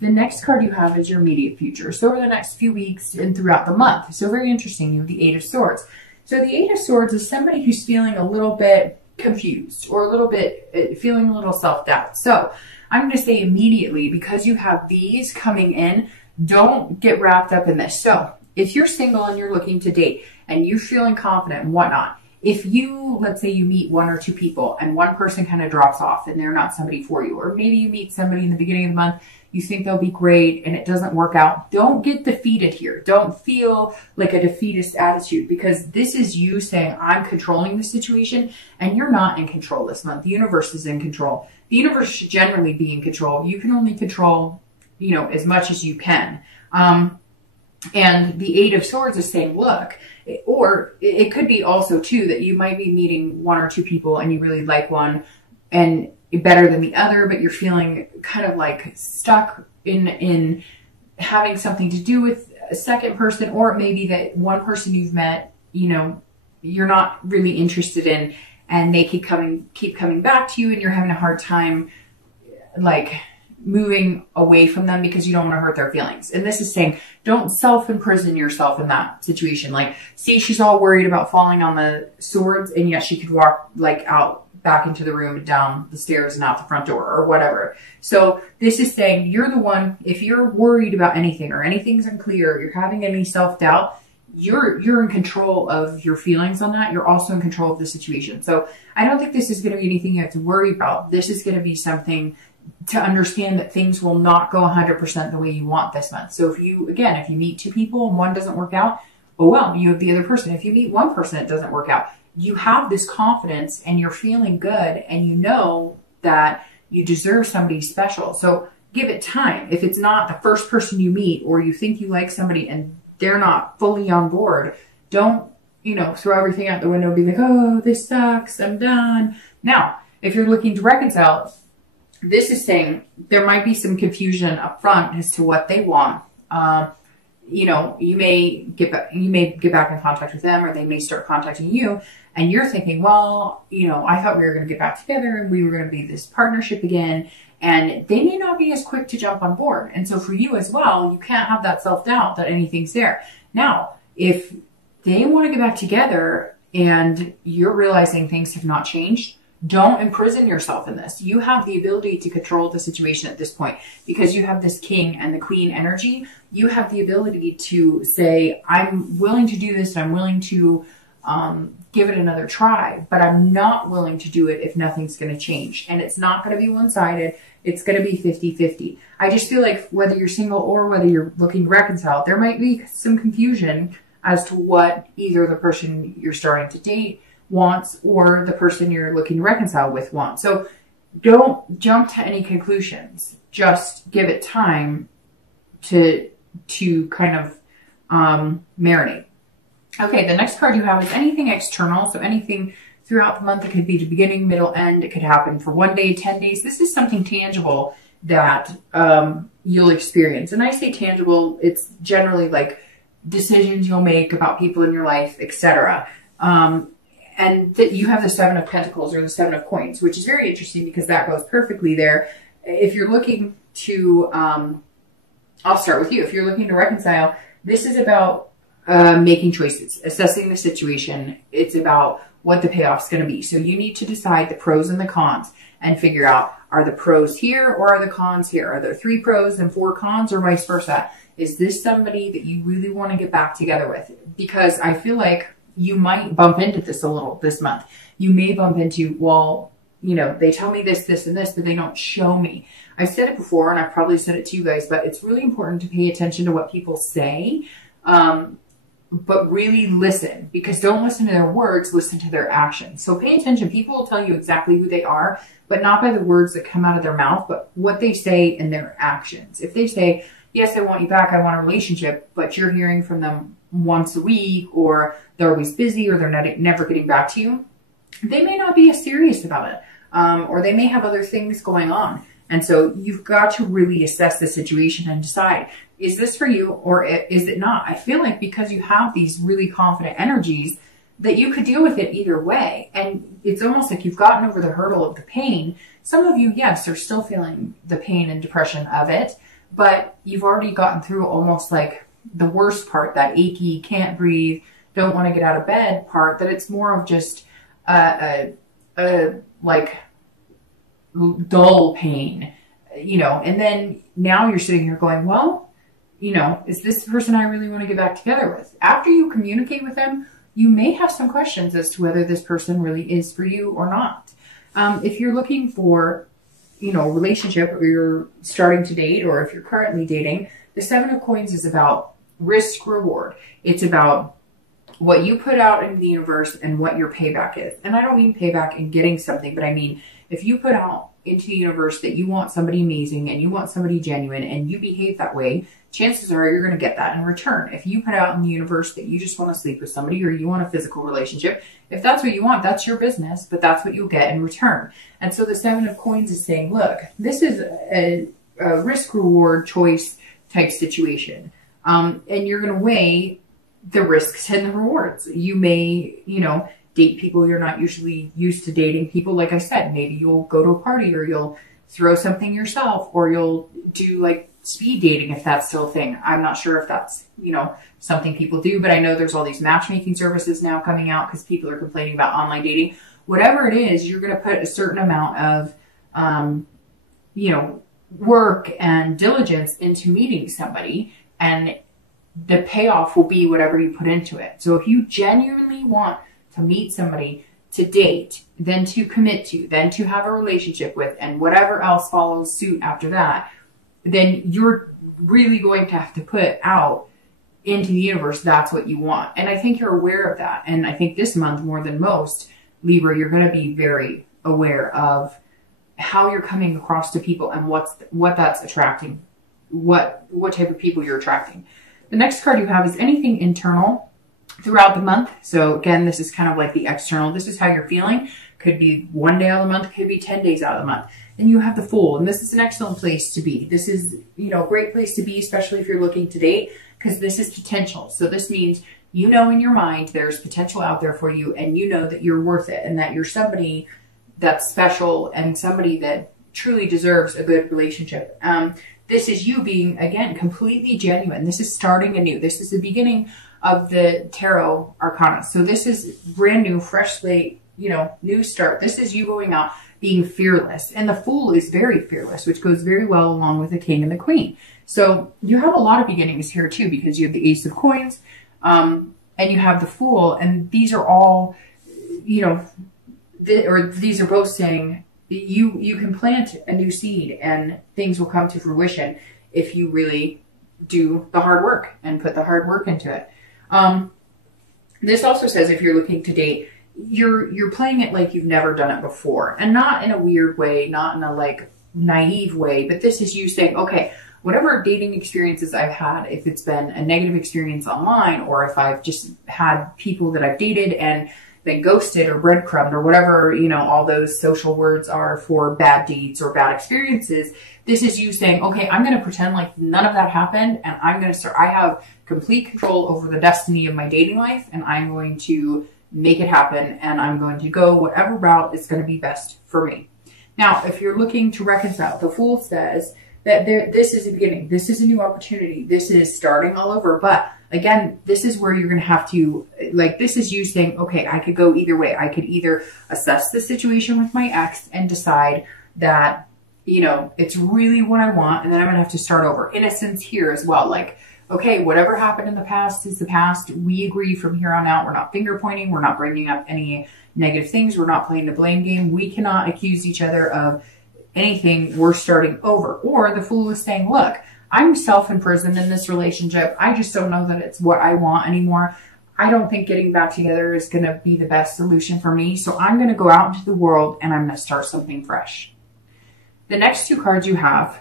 the next card you have is your immediate future. So over the next few weeks and throughout the month. So very interesting. You have the Eight of Swords. So the Eight of Swords is somebody who's feeling a little bit confused or a little bit feeling a little self-doubt. So I'm going to say immediately, because you have these coming in, don't get wrapped up in this. So if you're single and you're looking to date and you're feeling confident and whatnot, if you, let's say you meet one or two people and one person kind of drops off and they're not somebody for you, or maybe you meet somebody in the beginning of the month, you think they'll be great and it doesn't work out, don't get defeated here. Don't feel like a defeatist attitude, because this is you saying, I'm controlling the situation, and you're not in control this month. The universe is in control. The universe should generally be in control. You can only control, you know, as much as you can. And the Eight of Swords is saying, look, or it could be also too that you might be meeting one or two people and you really like one and better than the other, but you're feeling kind of like stuck in having something to do with a second person, or it may be that one person you've met, you know, you're not really interested in, and they keep coming back to you, and you're having a hard time like moving away from them because you don't want to hurt their feelings. And this is saying, don't self-imprison yourself in that situation. Like, see, she's all worried about falling on the swords, and yet she could walk like out back into the room and down the stairs and out the front door or whatever. So this is saying, you're the one, if you're worried about anything or anything's unclear, you're having any self-doubt, you're in control of your feelings on that. You're also in control of the situation. So I don't think this is going to be anything you have to worry about. This is going to be something to understand that things will not go 100% the way you want this month. So if you, again, if you meet two people and one doesn't work out, oh well, you have the other person. If you meet one person, it doesn't work out. You have this confidence and you're feeling good, and you know that you deserve somebody special. So give it time. If it's not the first person you meet, or you think you like somebody and they're not fully on board, don't, you know, throw everything out the window and be like, oh, this sucks, I'm done. Now, if you're looking to reconcile, this is saying there might be some confusion up front as to what they want. You know, you may get back in contact with them, or they may start contacting you, and you're thinking, well, you know, I thought we were going to get back together and we were going to be this partnership again. And they may not be as quick to jump on board. And so for you as well, you can't have that self-doubt that anything's there. Now, if they want to get back together and you're realizing things have not changed, don't imprison yourself in this. You have the ability to control the situation at this point, because you have this King and the Queen energy. You have the ability to say, I'm willing to do this, and I'm willing to give it another try, but I'm not willing to do it if nothing's going to change. And it's not going to be one-sided. It's going to be 50-50. I just feel like whether you're single or whether you're looking to reconcile, there might be some confusion as to what either the person you're starting to date wants or the person you're looking to reconcile with wants. So don't jump to any conclusions. Just give it time to kind of marinate. Okay, the next card you have is anything external. So anything throughout the month. It could be the beginning, middle, end. It could happen for 1 day, 10 days. This is something tangible that you'll experience. And I say tangible, it's generally like decisions you'll make about people in your life, etc. And that you have the Seven of Pentacles or the Seven of Coins, which is very interesting because that goes perfectly there. If you're looking to, I'll start with you. If you're looking to reconcile, this is about making choices, assessing the situation. It's about what the payoff's going to be. So you need to decide the pros and the cons and figure out, are the pros here or are the cons here? Are there 3 pros and 4 cons, or vice versa? Is this somebody that you really want to get back together with? Because I feel like you might bump into this a little this month. You may bump into, well, you know, they tell me this, this, and this, but they don't show me. I've said it before, and I've probably said it to you guys, but it's really important to pay attention to what people say, but really listen, because don't listen to their words, listen to their actions. So pay attention. People will tell you exactly who they are, but not by the words that come out of their mouth, but what they say in their actions. If they say, yes, I want you back, I want a relationship, but you're hearing from them once a week, or they're always busy, or they're never getting back to you, they may not be as serious about it, or they may have other things going on. And so you've got to really assess the situation and decide, is this for you or is it not? I feel like because you have these really confident energies that you could deal with it either way. And it's almost like you've gotten over the hurdle of the pain. Some of you, yes, are still feeling the pain and depression of it, but you've already gotten through almost like the worst part, that achy, can't breathe, don't want to get out of bed part, that it's more of just like dull pain, you know. And then now you're sitting here going, well, you know, is this the person I really want to get back together with? After you communicate with them, you may have some questions as to whether this person really is for you or not. If you're looking for, you know, a relationship, or you're starting to date, or if you're currently dating, the Seven of Coins is about risk reward. It's about what you put out into the universe and what your payback is. And I don't mean payback in getting something, but I mean, if you put out into the universe that you want somebody amazing and you want somebody genuine and you behave that way, chances are you're going to get that in return. If you put out in the universe that you just want to sleep with somebody, or you want a physical relationship, if that's what you want, that's your business, but that's what you'll get in return. And so the Seven of Coins is saying, look, this is a risk reward choice type situation. And you're going to weigh the risks and the rewards. You may, you know, date people you're not usually used to dating. People, like I said, maybe you'll go to a party, or you'll throw something yourself, or you'll do like speed dating, if that's still a thing. I'm not sure if that's, you know, something people do, but I know there's all these matchmaking services now coming out because people are complaining about online dating. Whatever it is, you're going to put a certain amount of, you know, work and diligence into meeting somebody, and the payoff will be whatever you put into it. So if you genuinely want to meet somebody, to date, then to commit to, then to have a relationship with, and whatever else follows suit after that, then you're really going to have to put out into the universe that's what you want. And I think you're aware of that. And I think this month, more than most, Libra, you're going to be very aware of how you're coming across to people and what that's attracting, what type of people you're attracting. The next card you have is anything internal throughout the month. So again, this is kind of like the external. This is how you're feeling. Could be 1 day out of the month, could be 10 days out of the month. And you have the Fool, and this is an excellent place to be. This is, you know, a great place to be, especially if you're looking to date, because this is potential. So this means, you know, in your mind, there's potential out there for you, and you know that you're worth it, and that you're somebody that's special and somebody that truly deserves a good relationship. This is you being, again, completely genuine. This is starting anew. This is the beginning of the tarot arcana. So this is brand new, fresh slate, you know, new start. This is you going out being fearless. And the Fool is very fearless, which goes very well along with the King and the Queen. So you have a lot of beginnings here too, because you have the Ace of Coins, and you have the Fool. And these are all, you know, these are both saying you can plant a new seed and things will come to fruition if you really do the hard work and put the hard work into it. This also says if you're looking to date, you're playing it like you've never done it before, and not in a weird way, not in a like naive way, but this is you saying, okay, whatever dating experiences I've had, if it's been a negative experience online, or if I've just had people that I've dated and been ghosted or breadcrumbed or whatever, you know, all those social words are for bad dates or bad experiences. This is you saying, okay, I'm going to pretend like none of that happened, and I'm going to start, I have complete control over the destiny of my dating life, and I'm going to make it happen, and I'm going to go whatever route is going to be best for me. Now, if you're looking to reconcile, the Fool says that this is a beginning. This is a new opportunity. This is starting all over. But again, this is where you're going to have to, like, this is you saying, okay, I could go either way. I could either assess the situation with my ex and decide that, you know, it's really what I want, and then I'm going to have to start over. Innocence here as well. Like, okay, whatever happened in the past is the past. We agree from here on out. We're not finger pointing. We're not bringing up any negative things. We're not playing the blame game. We cannot accuse each other of anything. We're starting over. Or the Fool is saying, look, I'm self-imprisoned in this relationship. I just don't know that it's what I want anymore. I don't think getting back together is going to be the best solution for me. So I'm going to go out into the world and I'm going to start something fresh. The next two cards you have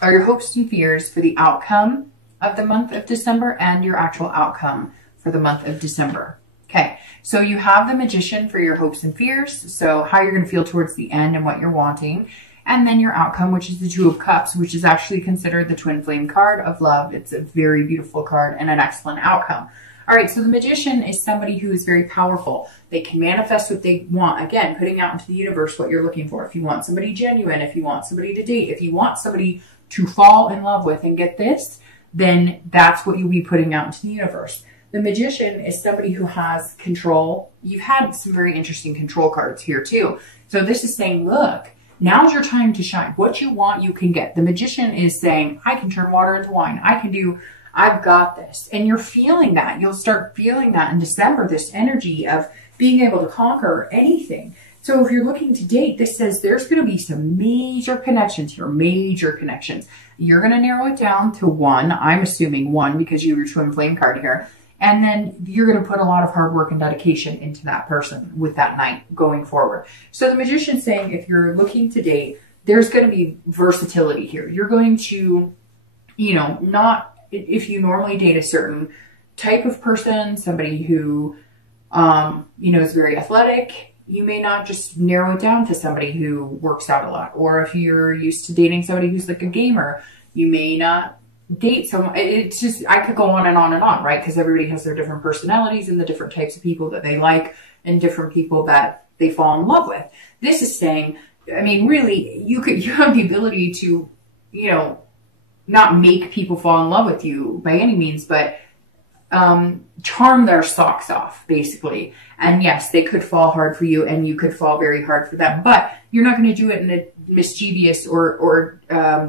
are your hopes and fears for the outcome of the month of December and your actual outcome for the month of December. Okay, so you have the Magician for your hopes and fears, so how you're going to feel towards the end and what you're wanting, and then your outcome, which is the Two of Cups, which is actually considered the twin flame card of love. It's a very beautiful card and an excellent outcome. All right, so the Magician is somebody who is very powerful. They can manifest what they want. Again, putting out into the universe what you're looking for. If you want somebody genuine, if you want somebody to date, if you want somebody to fall in love with and get this, then that's what you'll be putting out into the universe. The Magician is somebody who has control. You've had some very interesting control cards here too. So this is saying, look, now's your time to shine. What you want, you can get. The Magician is saying, I can turn water into wine. I've got this. And you're feeling that. You'll start feeling that in December, this energy of being able to conquer anything. So if you're looking to date, this says there's going to be some major connections here, major connections. You're going to narrow it down to one. I'm assuming one because you have your twin flame card here. And then you're going to put a lot of hard work and dedication into that person with that night going forward. So the Magician's saying if you're looking to date, there's going to be versatility here. You're going to, you know, not, if you normally date a certain type of person, somebody who, you know, is very athletic, you may not just narrow it down to somebody who works out a lot. Or if you're used to dating somebody who's like a gamer, you may not date someone. It's just, I could go on and on and on, right? Because everybody has their different personalities and the different types of people that they like and different people that they fall in love with. This is saying, I mean, really, you have the ability to, you know, not make people fall in love with you by any means, but charm their socks off, basically. And yes, they could fall hard for you and you could fall very hard for them, but you're not going to do it in a mischievous or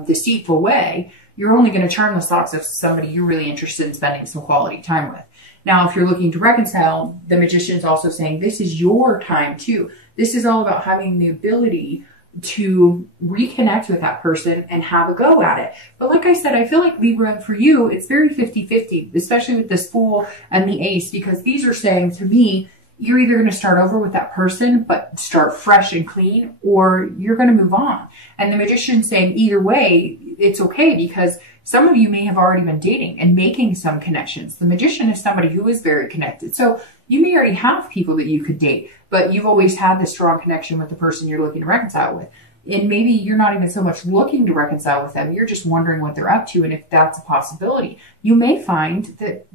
deceitful way. You're only going to charm the socks off somebody you're really interested in spending some quality time with. Now, if you're looking to reconcile, the Magician's also saying this is your time too. This is all about having the ability to reconnect with that person and have a go at it. But like I said, I feel like Libra, for you, it's very 50-50, especially with this Fool and the Ace, because these are saying to me, you're either going to start over with that person, but start fresh and clean, or you're going to move on. And the Magician's saying either way, it's okay, because some of you may have already been dating and making some connections. The Magician is somebody who is very connected. So you may already have people that you could date, but you've always had this strong connection with the person you're looking to reconcile with. And maybe you're not even so much looking to reconcile with them. You're just wondering what they're up to and if that's a possibility. You may find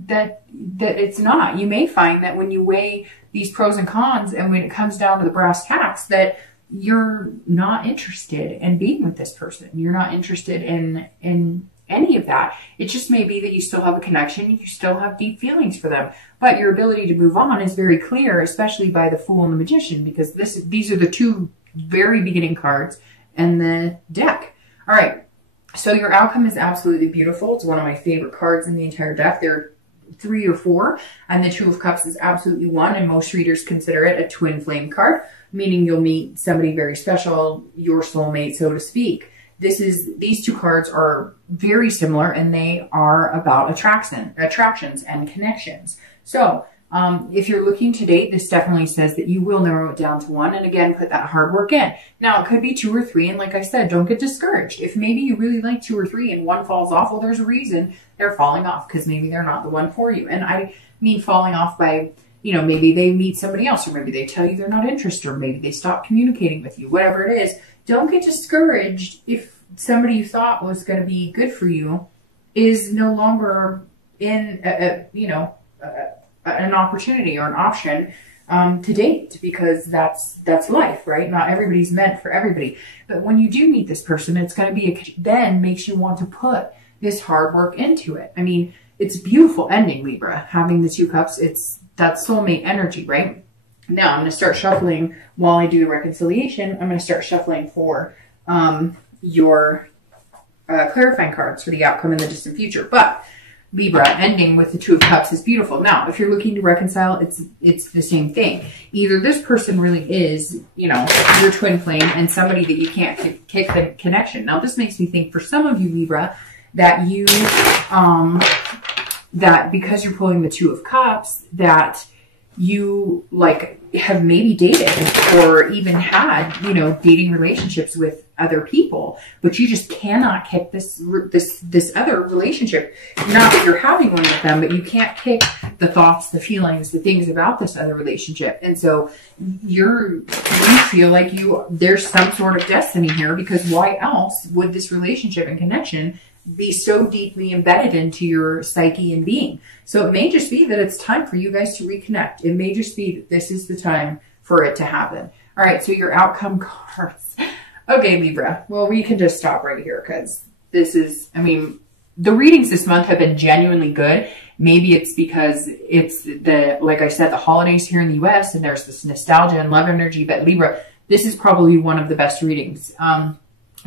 that it's not. You may find that when you weigh these pros and cons and when it comes down to the brass tacks, that you're not interested in being with this person. You're not interested in any of that. It just may be that you still have a connection. You still have deep feelings for them. But your ability to move on is very clear, especially by the Fool and the Magician, because these are the two very beginning cards in the deck. All right. So your outcome is absolutely beautiful. It's one of my favorite cards in the entire deck. There are 3 or 4, and the Two of Cups is absolutely 1, and most readers consider it a twin flame card, meaning you'll meet somebody very special, your soulmate, so to speak. These two cards are very similar, and they are about attractions and connections. So if you're looking to date, this definitely says that you will narrow it down to 1, and again, put that hard work in. Now, it could be 2 or 3, and like I said, don't get discouraged. If maybe you really like 2 or 3 and one falls off, well, there's a reason they're falling off, because maybe they're not the one for you. And I mean falling off by, you know, maybe they meet somebody else, or maybe they tell you they're not interested, or maybe they stop communicating with you, whatever it is. Don't get discouraged if somebody you thought was going to be good for you is no longer in, an opportunity or an option to date, because that's life, right? Not everybody's meant for everybody. But when you do meet this person, it's going to be then makes you want to put this hard work into it. I mean, it's a beautiful ending, Libra, having the 2 cups. It's that soulmate energy, right? Now I'm going to start shuffling while I do the reconciliation. I'm going to start shuffling for your clarifying cards for the outcome in the distant future. But Libra ending with the 2 of Cups is beautiful. Now, if you're looking to reconcile, it's the same thing. Either this person really is, you know, your twin flame and somebody that you can't kick the connection. Now, this makes me think for some of you, Libra, that you, that because you're pulling the 2 of Cups, that you like have maybe dated or even had, you know, dating relationships with other people, but you just cannot kick this other relationship. Not that you're having one with them, but you can't kick the thoughts, the feelings, the things about this other relationship. And so you feel like there's some sort of destiny here, because why else would this relationship and connection be so deeply embedded into your psyche and being. So it may just be that it's time for you guys to reconnect. It may just be that this is the time for it to happen. All right, so your outcome cards. Okay, Libra. Well, we can just stop right here because this is, I mean, the readings this month have been genuinely good. Maybe it's because it's the, like I said, the holidays here in the US and there's this nostalgia and love energy. But Libra, this is probably one of the best readings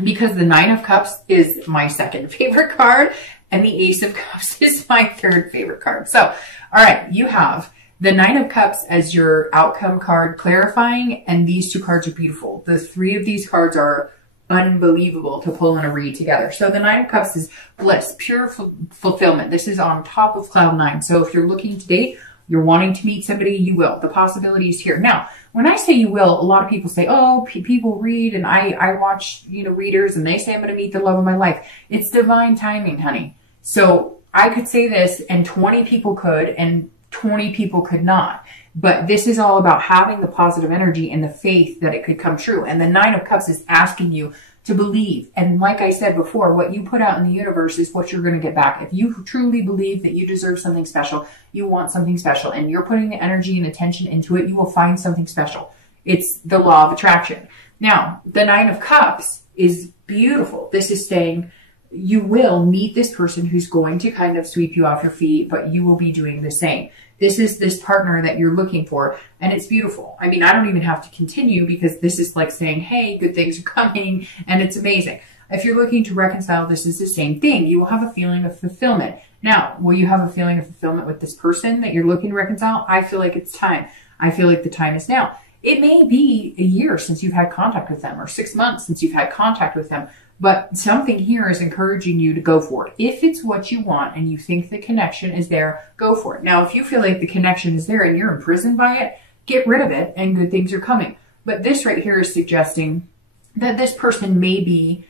because the Nine of Cups is my second favorite card and the Ace of Cups is my third favorite card. So, all right, you have the Nine of Cups as your outcome card clarifying, and these two cards are beautiful. The three of these cards are unbelievable to pull in a read together. So the Nine of Cups is bliss, pure fulfillment. This is on top of cloud nine. So if you're looking to date, you're wanting to meet somebody, you will. The possibility is here. Now, when I say you will, a lot of people say, oh, people read, and I watch, readers, and they say I'm going to meet the love of my life. It's divine timing, honey. So I could say this, and 20 people could, and 20 people could not. But this is all about having the positive energy and the faith that it could come true. And the Nine of Cups is asking you to believe. And like I said before, what you put out in the universe is what you're going to get back. If you truly believe that you deserve something special, you want something special, and you're putting the energy and attention into it, you will find something special. It's the law of attraction. Now, the Nine of Cups is beautiful. This is saying you will meet this person who's going to kind of sweep you off your feet, but you will be doing the same. This is this partner that you're looking for, and it's beautiful. I mean, I don't even have to continue because this is like saying, hey, good things are coming, and it's amazing. If you're looking to reconcile, this is the same thing. You will have a feeling of fulfillment. Now, will you have a feeling of fulfillment with this person that you're looking to reconcile? I feel like it's time. I feel like the time is now. It may be a year since you've had contact with them, or 6 months since you've had contact with them, but something here is encouraging you to go for it. If it's what you want and you think the connection is there, go for it. Now, if you feel like the connection is there and you're imprisoned by it, get rid of it and good things are coming. But this right here is suggesting that this person may be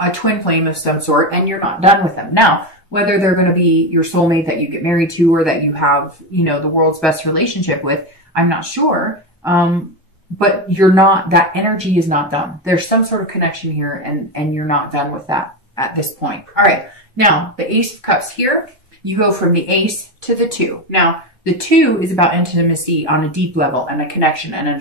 a twin flame of some sort and you're not done with them. Now, whether they're going to be your soulmate that you get married to or that you have, the world's best relationship with, I'm not sure. But you're not, that energy is not done. There's some sort of connection here and you're not done with that at this point. All right. Now, the Ace of Cups here, you go from the Ace to the Two. Now, the Two is about intimacy on a deep level and a connection and an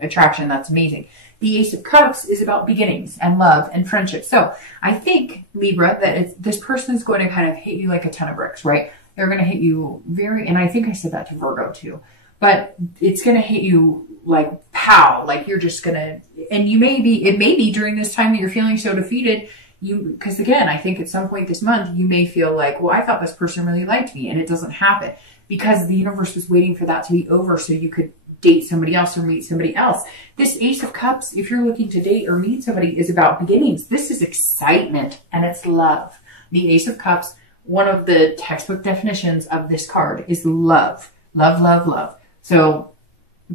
attraction that's amazing. The Ace of Cups is about beginnings and love and friendship. So I think, Libra, that this person is going to kind of hit you like a ton of bricks, right? They're going to hit you and I think I said that to Virgo too, but it's going to hit you like pow, like you're just gonna, and it may be during this time that you're feeling so defeated, because again, I think at some point this month, you may feel like, well, I thought this person really liked me, and it doesn't happen because the universe was waiting for that to be over so you could date somebody else or meet somebody else. This Ace of Cups, if you're looking to date or meet somebody, is about beginnings. This is excitement and it's love. The Ace of Cups, one of the textbook definitions of this card is love. Love, love, love. So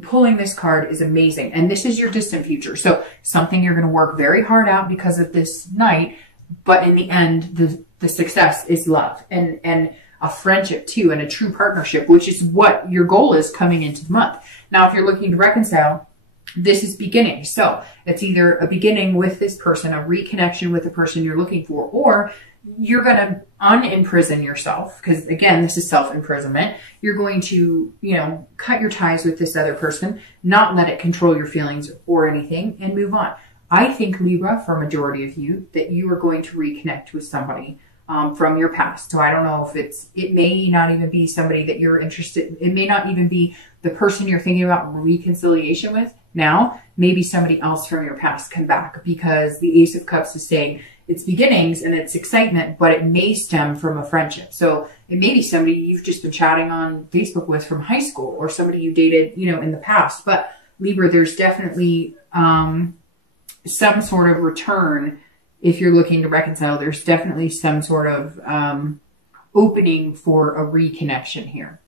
pulling this card is amazing. And this is your distant future. So something you're going to work very hard out because of this night. But in the end, the success is love and a friendship too, and a true partnership, which is what your goal is coming into the month. Now, if you're looking to reconcile, this is beginning. So it's either a beginning with this person, a reconnection with the person you're looking for, or you're going to unimprison yourself, because again, this is self-imprisonment. You're going to, cut your ties with this other person, not let it control your feelings or anything, and move on. I think, Libra, for a majority of you, that you are going to reconnect with somebody from your past. So I don't know if it may not even be somebody that you're interested, it may not even be the person you're thinking about reconciliation with now. Maybe somebody else from your past come back, because the Ace of Cups is saying it's beginnings and it's excitement, but it may stem from a friendship. So it may be somebody you've just been chatting on Facebook with from high school, or somebody you dated, in the past. But Libra, there's definitely some sort of return. If you're looking to reconcile, there's definitely some sort of opening for a reconnection here.